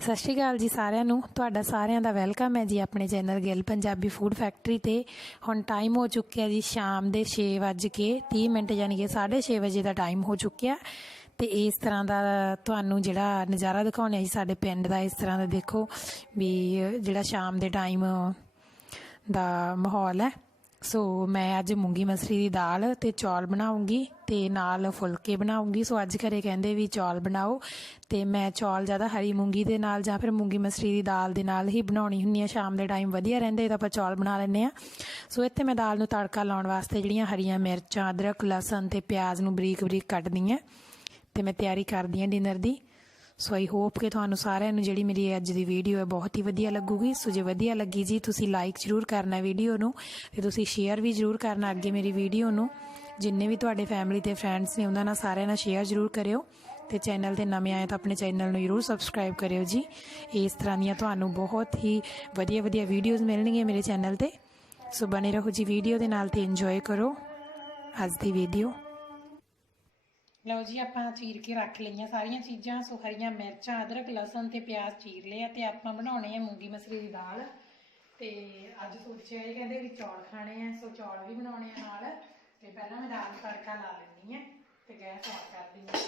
सत श्री अकाल जी सारिਆਂ ਨੂੰ ਤੁਹਾਡਾ ਸਾਰਿਆਂ ਦਾ ਵੈਲਕਮ है जी अपने channel Gill Punjabi food factory ते ਹੁਣ टाइम हो चुकिया जी शाम के 6:30 यानी कि 6:30 बजे का टाइम हो चुकिया। तो इस तरह का तुहानू जिहड़ा नज़ारा दिखाने जी साडे पिंड दा इस तरह का देखो भी जिहड़ा शाम के टाइम का माहौल है। सो मैं अज मूंगी मसरी की दाल ते चौल बनाऊँगी ते नाल फुलके बनाऊँगी। सो अज घरे कहंदे भी चौल बनाओ ते मैं चौल ज़्यादा हरी मूंगी दे नाल जां फिर मूंगी मसरी की दाल दे नाल ही बनाउणी हुंदी आ। शाम के टाइम वधिया रहिंदा तां आपां चौल बना लैंदे आ। सो इत्थे मैं दाल नूं तड़का लाउण वास्ते जिहड़ियां हरियां मिर्चां अदरक लसन ते प्याज नूं बरीक बरीक कटदी आ ते मैं तैयारी करदी आ dinner the. So I hope कि तुहानू सारिਆਂ ਨੂੰ ਜਿਹੜੀ मेरी अज की वीडियो है बहुत ही वधिया लगूगी। सो जे वधिया लगी जी तुसी लाइक जरूर करना वीडियो नू ते तुसी शेयर भी जरूर करना अगे मेरी वीडियो नू। जिन्ने भी तुहाडे फैमिली ते फ्रेंड्स ने उन्हां नाल सारिਆਂ नाल शेयर जरूर करियो ते चैनल ते नवे आए तो अपने चैनल नू जरूर सबसक्राइब करियो जी। इस तरह दियां तुहानू बहुत ही वधिया वधिया वीडियोज़ मिलणगीਆਂ मेरे चैनल ते। सो बने रहो जी वीडियो दे नाल ते इंजॉय करो अज दी वीडियो। लो जी आप चीर के रख लिया सारिया चीज़ा। सो हरिया मिर्चा अदरक लसन ते प्याज चीर लिया तो आप बनाने हैं मूंगी मसरी की दाल। तो अज सोचा ये कहते भी चौल खाने हैं। सो चौल भी बनाने हैं नाल। ते पहला मैं दाल तड़का ला लैनी है तो गैस ऑफ कर दी है।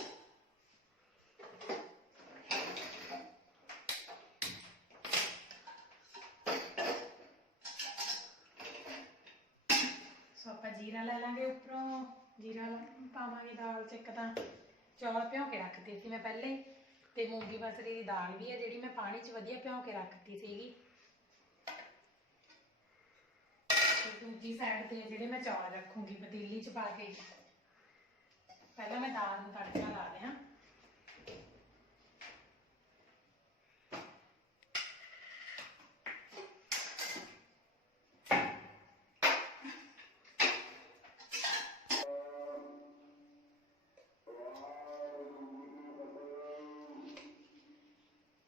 सो आप जीरा ले लेंगे उपरों जीरा पावे दाल च। एक तो चौल भ्यों के रखती थी मैं पहले ही तो मूंगी मसरी की दाल भी है जी मैं पानी च वधिया भ्यों के रखती सी। दूजी साइड से जोड़े मैं चौल रखूँगी पतीली च पा के। पहला मैं दाल में तड़का ला लिया।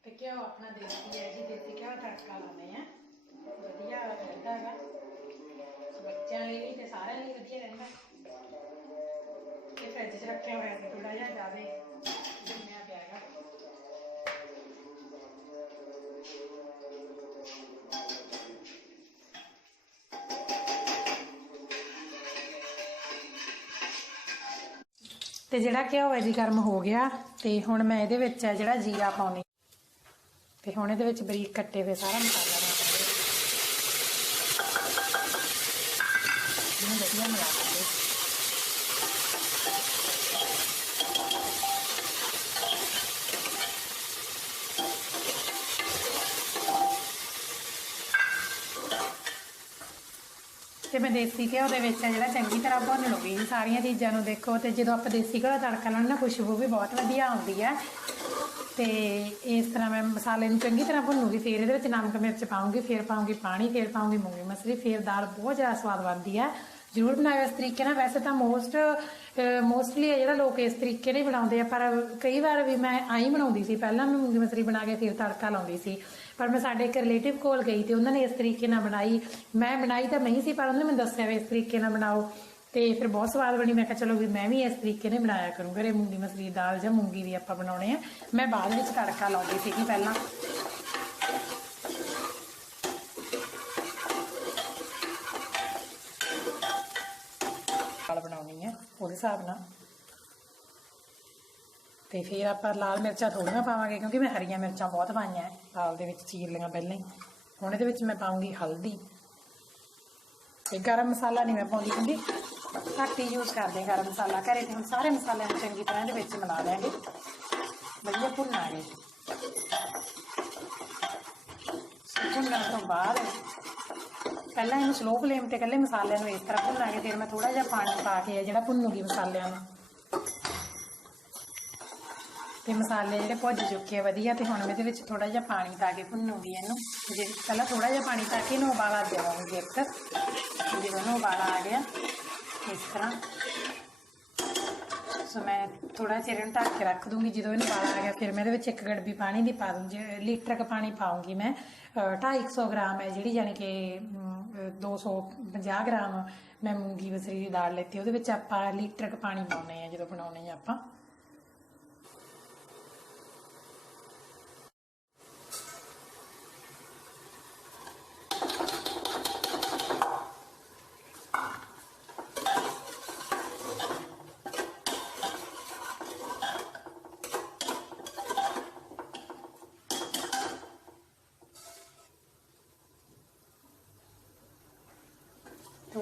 तो घ्यो अपना देसी है जी देसी घ्यो तड़का लाने हैं वधिया रहता है। बच्चों लिए तो सारे लिए वधिया रहता। फ्रिज च रखे हुए तो थोड़ा जहा ज़्यादा जमया पिया है। तो जिहड़ा घ्यो है जी गर्म हो गया तो हुण मैं इहदे विच है जिहड़ा जीरा पाउणी ते हुण इहदे विच बरीक कट्टे हुए सारा मसाला वधिया मिला देंगे। तो मैं देसी घ्यो के जो चंगी तरह भुन लूँगी सारिया चीज़ों को। देखो तो जो आप देसी घ्यो का तड़का लाने ना खुशबू भी बहुत वधिया आती है। तो इस तरह मैं मसाले में चंगी तरह भुनूँगी फिर ये नमक मिर्च पाऊँगी फिर पाऊँगी पानी फिर पाऊँगी मूंगी मसरी फिर दाल बहुत ज़्यादा स्वाद बनती है। जरूर बनाओ इस तरीके ना। वैसे तो मोस्टली है जो लोग इस तरीके नहीं बनाते पर कई बार भी मैं आई बनाती सी। पहला मैं मूंगी मसरी बना के फिर तड़का लाती सी पर मैं साडे एक रिलेटिव कोल गई तो उन्होंने इस तरीके ना बनाई। मैं बनाई तो नहीं सी पर उन्होंने मैं दसिया भी इस तरीके ना बनाओ तो फिर बहुत स्वाद बनी। मैं चलो भी मैं भी इस तरीके ने बनाया करूँ घरे मूंगी मसरी दाल या मूंगी भी आप बनाने हैं। मैं बाद में तड़का लाती सी पहला। दाल बनानी है उस हिसाब नाल तो फिर आप लाल मिर्चा थोड़ियां पावांगे क्योंकि मैं हरिया मिर्चा बहुत पाइया है दाल दे विच चीर लिया पहले ही। हुण इहदे विच मैं पाऊँगी हल्दी ते गरम मसाला नहीं मैं पाउंदी क्योंकि घट ही यूज़ करते हैं गरम मसाला घरे। तो हम सारे मसाले चंगी तरह इहदे विच मिला देंगे वधिया भुनांगे। भुनने तो बाद पहला इन्हूं स्लो फ्लेम ते कल्ले मसाले नूं इस तरह भुनांगे फिर मैं थोड़ा जिहा पानी पा के जिहड़ा भुनूंगी मसालिआं नूं। तो मसाले जोड़े भुज चुके वधिया तो हुण मैं थोड़ा जिहा पानी पा के भुनूंगी इनू। जे पहला थोड़ा जिहा पानी पा के इनू उबाला देवांगी एक जो उबाला आ गया इस तरह। सो मैं थोड़ा चिर इन ढक के रख दूँगी। जो इन उबाला आ गया फिर मैं एक गड़बी पानी की पा दूँगी लीटर का पानी पाऊँगी मैं। 250 ग्राम है जी यानी कि 250 ग्राम मैं मूंगी मसरी की दाल लेती वो आप लीटर का पानी पाने जो बनाने आप।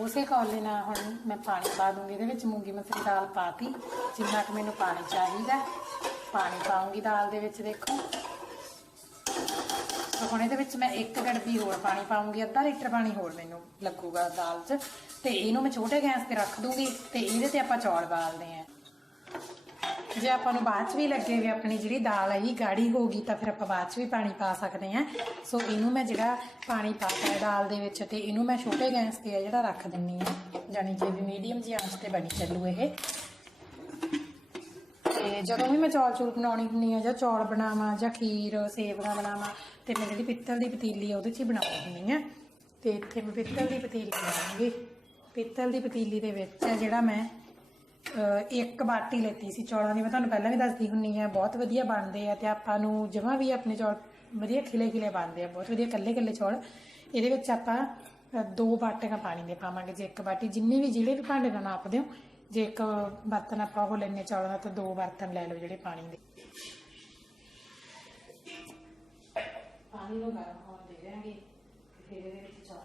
ਉਸੇ ਕੌਲੇ ਨਾਲ ਹੁਣ मैं पानी पा दूंगी। ये मूंगी मसरी दाल पाती जिन्ना कि मैनू पानी चाहिए। पानी पाऊंगी दाल दे विच देखो। तो हुण इहदे विच मैं एक गड़बी होर पानी पाऊंगी, अद्धा लीटर पानी होर मैनू लगूगा दाल च। तो इनू मैं छोटे गैस पर रख दूंगी। तो ये आपां चौल बालदे हैं। जे आपां नूं बाद च भी लगे भी अपनी जिहड़ी दाल है जी गाढ़ी होगी तो फिर आपां बाद च भी पानी पा सकते हैं। सो इनू मैं जिहड़ा पानी पाता दाल दे विच ते इनू मैं छोटे गैस ते जिहड़ा रख दिंनी है, जानी कि भी मीडियम जी आंच ते बनी चलू ये। ते जदों भी मैं चौल चूल बनाउणी हुंदी है जां चौल बनावां जां खीर सेवगा बनावां ते मैं जिहड़ी पित्तल दी पतीली है उहदे च ही बनाउणी हुंदी है। ते इत्थे मैं पित्तल दी पतीली बनाऊंगी। पित्तल दी पतीली दे विच जिहड़ा मैं एक बाटी लेती सी चौलों की। मैं तुहानूं पहलां भी दसदी हुंदी है, बहुत वधिया बनते हैं। तो आपां नूं जमां भी अपने चौल वधिया खिले खिले बनते हैं, बहुत वधिया कल्ले कल्ले चौल। ये आपां 2 बाटियां पानी दे पावांगे। जे एक बाटी जिन्नी भी जिहड़े भी भांडे नाल नाप दिओ, जे एक बर्तन आपां ओह लैने चौलों का तो 2 बर्तन लै लो जिहड़े पानी दे। पानी नूं गरम होण दे देंगे फिर इहदे विच चौल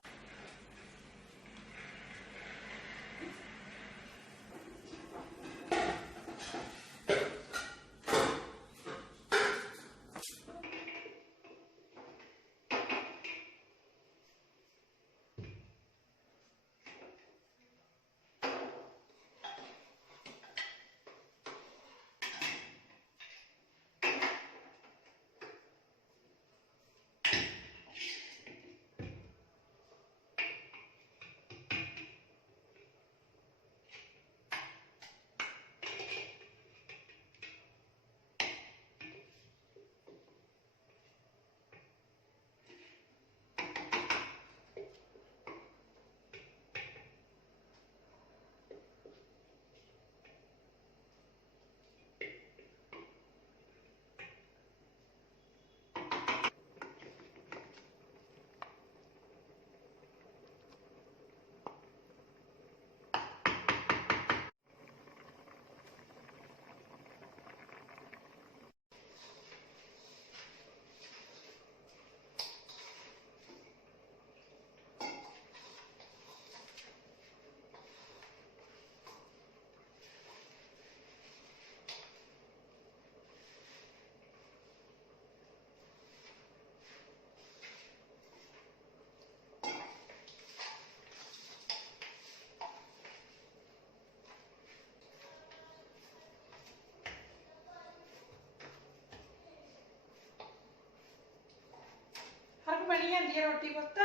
हर बनी जाती है रोटी पुत।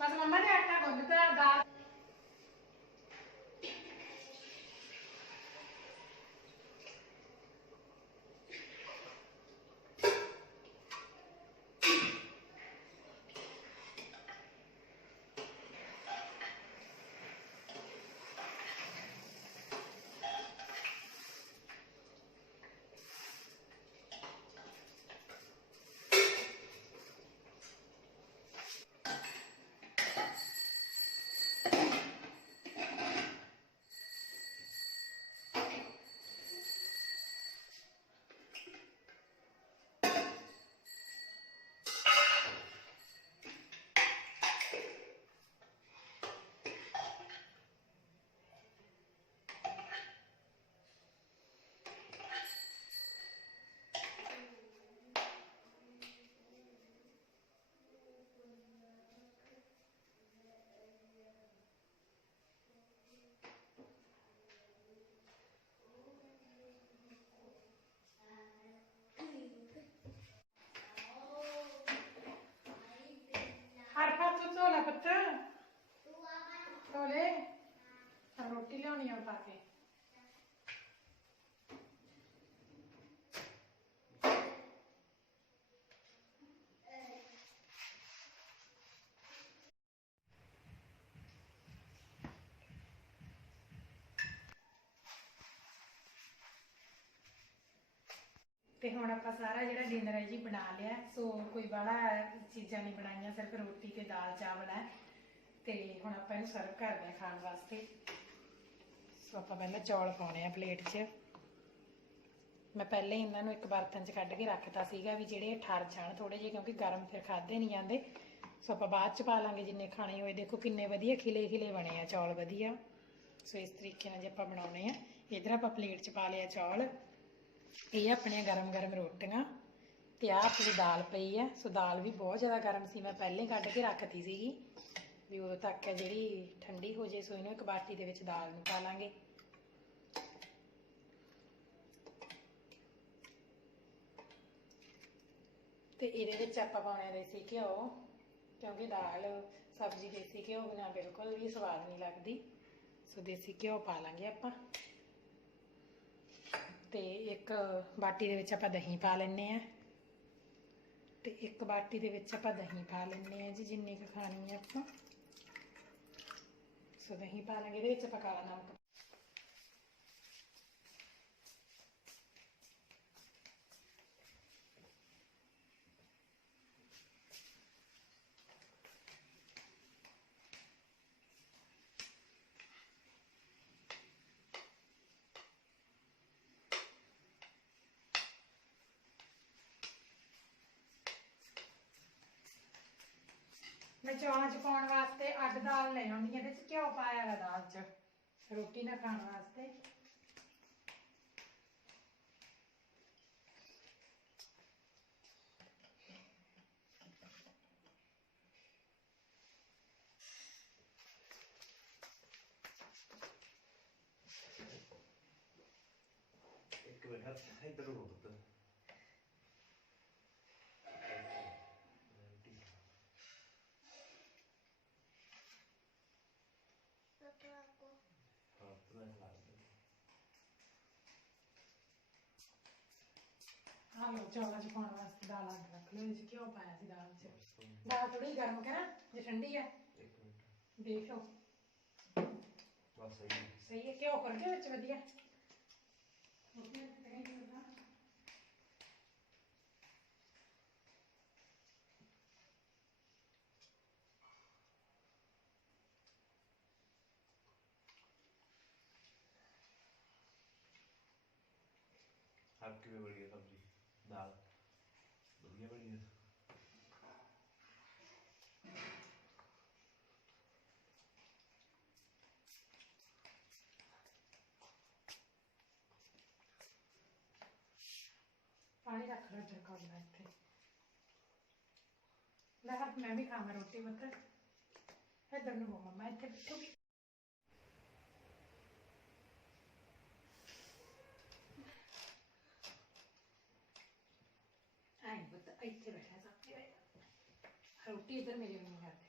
बस मम्मा ने आटा गुन्नता दाल हर पास धोला पुत धोले रोटी लियानी है पा के। तो हुण आपां सारा जिहड़ा डिनर है जी बना लिया। सो कोई बड़ा चीज़ां नहीं बनाईयां, सिर्फ रोटी ते दाल चावल है। तो हुण आपां इहनूं सर्व करदे हां खाण वास्ते। सो आपां पहलां चौल पाउणे आ प्लेट 'च। मैं पहले ही इन्हां नूं एक बर्तन 'च कढ के रखता सीगा भी जिहड़े ठर जाण थोड़े जिहे, क्योंकि गर्म फिर खाधे नहीं जांदे। सो आप बाद च पा लांगे जिन्ने खाने होए। देखो किन्ने वधिया खिले खिले बने आ चौल वधिया। सो इस तरीके नाल जे आप बनाउणे आ। इधर आप प्लेट च पा लिया चौल। ये अपने गरम गरम रोटियां ते आ अपनी दाल पई है। सो दाल भी बहुत ज़्यादा गर्म सी, मैं पहले कढ़ के रखती सीगी भी उदों तक है जी ठंडी हो जाए। सो इन्हूं एक बाटी दे विच दाल नूं पा लांगे। तो ये आप पाने देसी घ्यो, क्योंकि दाल सब्जी देसी घ्यो बिना बिल्कुल भी स्वाद नहीं लगती। सो देसी घ्यो पा लांगे आप। तो एक बाटी दे विच आपां दही पा लैने आ। तो एक बाटी दे विच आपां दही पा लैने आ जी, जिन्नी क खानी है आपां। सो दही पा लांगे। इहदे विच आपां काला नमक मैं चौलों च पाने वास्ते अग दाल ले आनी है। घ्यो पाया है दाल च रोटी ना खाने वास्ते। एक मिनट इधर हो पुत्र। हाँ तो मैं खिला दूंगा। हाँ लो चौलों च पाने वास्ते दाल अग रख लो। घ्यो पाया सी दाल च। दाल थोड़ी गर्म करा जो ठंडी है। एक मिनट देख लो बस सही है। सही है। घ्यो कर के विच वधिया आपकी भी बढ़िया सब्जी दाल बढ़िया बढ़िया। पानी रख लो इधर कर लो इतने। ले हर मैं भी खावा रोटी पुत्र। इधर नु हो मम्मा इतने बैठोगी। आई पुत्र इतने बैठा सब रोटी इधर मेरे नहीं खाते।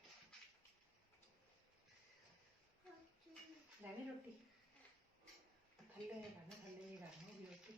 लेनी रोटी थल्ले नहीं करना, थल्ले नहीं करनी होगी रोटी।